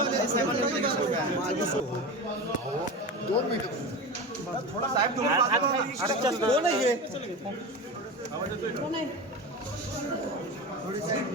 दोन मिनिटं कोण आहे कोण आहे थोडी साहेब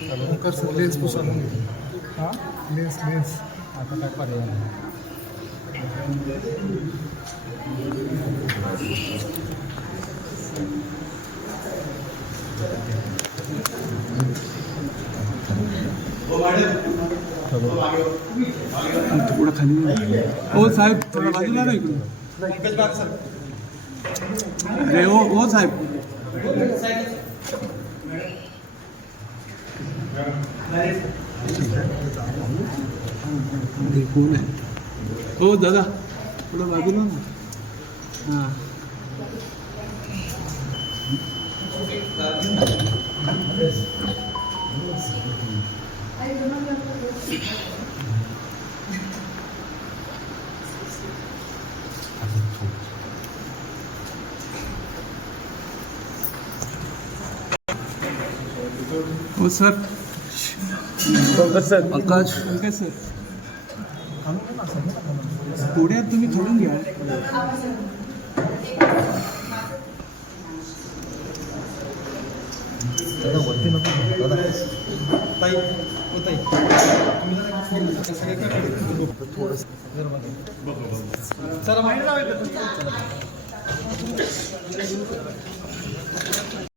लेन्स पुसून हां लेन्स लेन्स आता काय पर्याय खाली हो साहेब थोडं बाजूला ना इकडून अरे हो हो साहेब हे कोण आहे हो दादा थोडं बाजूला ना हां हो सर पंकज सर पुढे तुम्ही थोडून घ्या चला माहिती